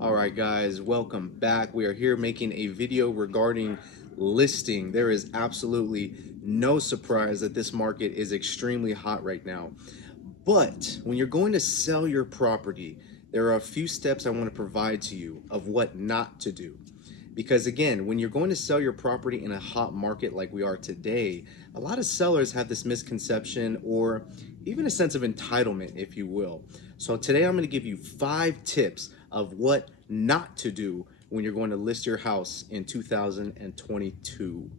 All right, guys, welcome back. We are here making a video regarding listing. There is absolutely no surprise that this market is extremely hot right now. But when you're going to sell your property, there are a few steps I want to provide to you of what not to do. Because again, when you're going to sell your property in a hot market like we are today, a lot of sellers have this misconception or even a sense of entitlement, if you will. So today I'm going to give you 5 tips of what not to do when you're going to list your house in 2022.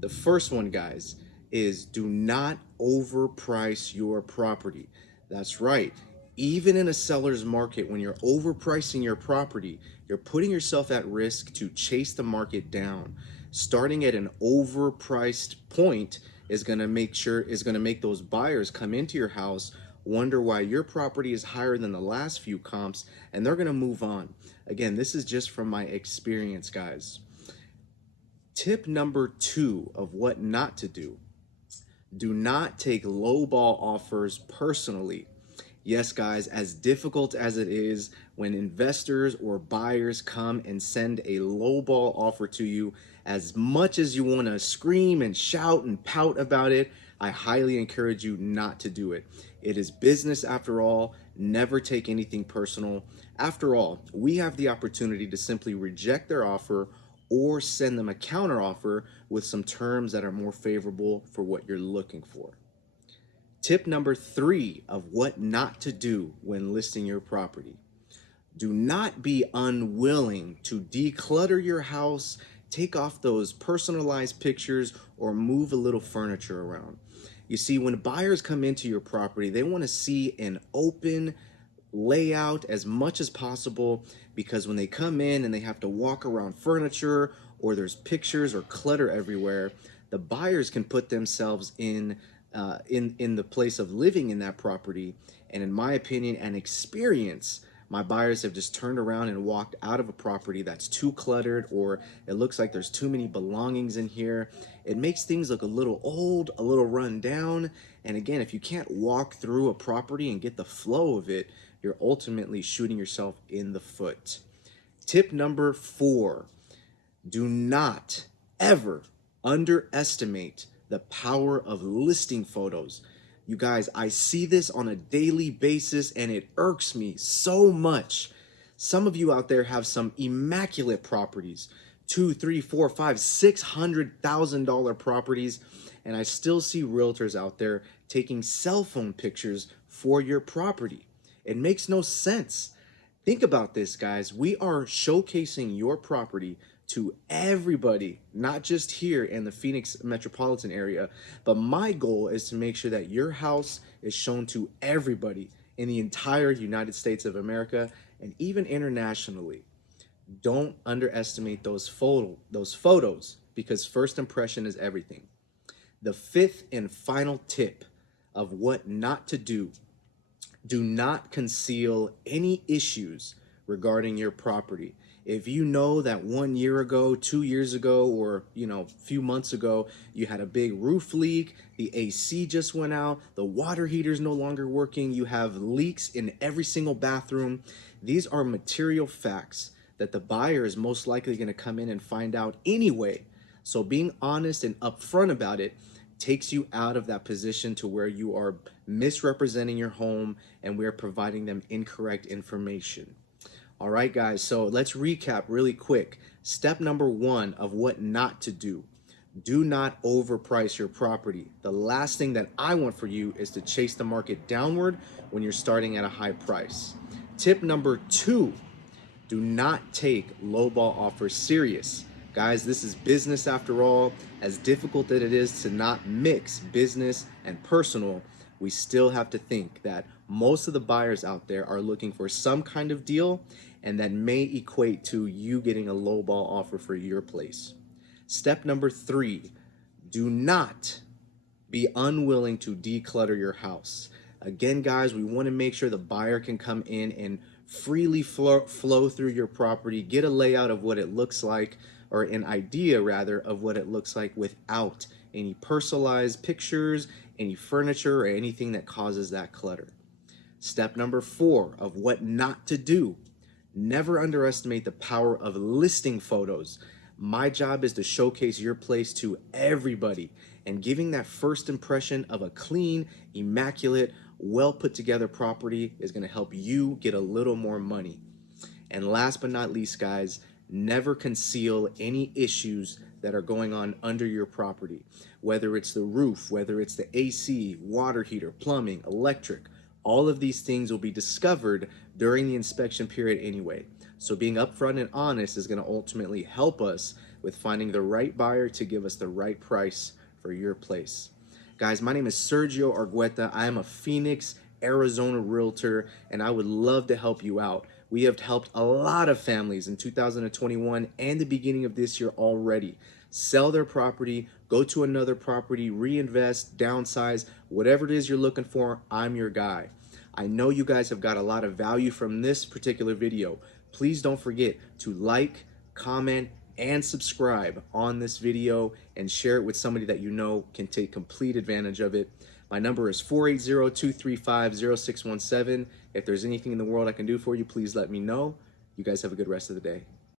The first one, guys, is do not overprice your property. That's right. Even in a seller's market, when you're overpricing your property, you're putting yourself at risk to chase the market down. Starting at an overpriced point is going to make those buyers come into your house, wonder why your property is higher than the last few comps, and they're going to move on. Again, this is just from my experience, guys. Tip number 2 of what not to do. Do not take lowball offers personally. Yes, guys, as difficult as it is when investors or buyers come and send a lowball offer to you, as much as you want to scream and shout and pout about it, I highly encourage you not to do it. It is business after all. Never take anything personal. After all, we have the opportunity to simply reject their offer or send them a counteroffer with some terms that are more favorable for what you're looking for. Tip number 3 of what not to do when listing your property. Do not be unwilling to declutter your house, take off those personalized pictures, or move a little furniture around. You see, when buyers come into your property, they want to see an open layout as much as possible, because when they come in and they have to walk around furniture or there's pictures or clutter everywhere, the buyers can put themselves in the place of living in that property. And in my opinion and experience, my buyers have just turned around and walked out of a property that's too cluttered, or it looks like there's too many belongings in here. It makes things look a little old, a little run down. And again, if you can't walk through a property and get the flow of it, you're ultimately shooting yourself in the foot. Tip number 4, do not ever underestimate the power of listing photos. You guys, I see this on a daily basis and it irks me so much. Some of you out there have some immaculate properties, $200,000, $300,000, $400,000, $500,000, $600,000 properties, and I still see realtors out there taking cell phone pictures for your property. It makes no sense. Think about this, guys. We are showcasing your property to everybody, not just here in the Phoenix metropolitan area, but my goal is to make sure that your house is shown to everybody in the entire United States of America and even internationally. Don't underestimate those photos, because first impression is everything. The 5th and final tip of what not to do: do not conceal any issues regarding your property. If you know that 1 year ago, 2 years ago, or a few months ago, you had a big roof leak, the AC just went out, the water heater's no longer working, you have leaks in every single bathroom, these are material facts that the buyer is most likely going to come in and find out anyway. So being honest and upfront about it takes you out of that position to where you are misrepresenting your home and we're providing them incorrect information. All right, guys, so let's recap really quick. Step number 1 of what not to do: do not overprice your property. The last thing that I want for you is to chase the market downward when you're starting at a high price. Tip number 2, do not take lowball offers serious. Guys, this is business after all. As difficult as it is to not mix business and personal, we still have to think that most of the buyers out there are looking for some kind of deal, and that may equate to you getting a lowball offer for your place. Step number 3, do not be unwilling to declutter your house. Again, guys, we want to make sure the buyer can come in and freely flow through your property, get a layout of what it looks like, or an idea rather of what it looks like, without any personalized pictures, any furniture, or anything that causes that clutter. Step number 4 of what not to do: Never underestimate the power of listing photos. My job is to showcase your place to everybody, and giving that first impression of a clean, immaculate, well put together property is going to help you get a little more money. And last but not least, guys, never conceal any issues that are going on under your property. Whether it's the roof, whether it's the AC, water heater, plumbing, electric, all of these things will be discovered during the inspection period anyway. So being upfront and honest is going to ultimately help us with finding the right buyer to give us the right price for your place. Guys, my name is Sergio Argueta. I am a Phoenix, Arizona realtor, and I would love to help you out. We have helped a lot of families in 2021 and the beginning of this year already sell their property, go to another property, reinvest, downsize, whatever it is you're looking for, I'm your guy. I know you guys have got a lot of value from this particular video. Please don't forget to like, comment, and subscribe on this video and share it with somebody that you know can take complete advantage of it. My number is 480-235-0617. If there's anything in the world I can do for you, please let me know. You guys have a good rest of the day.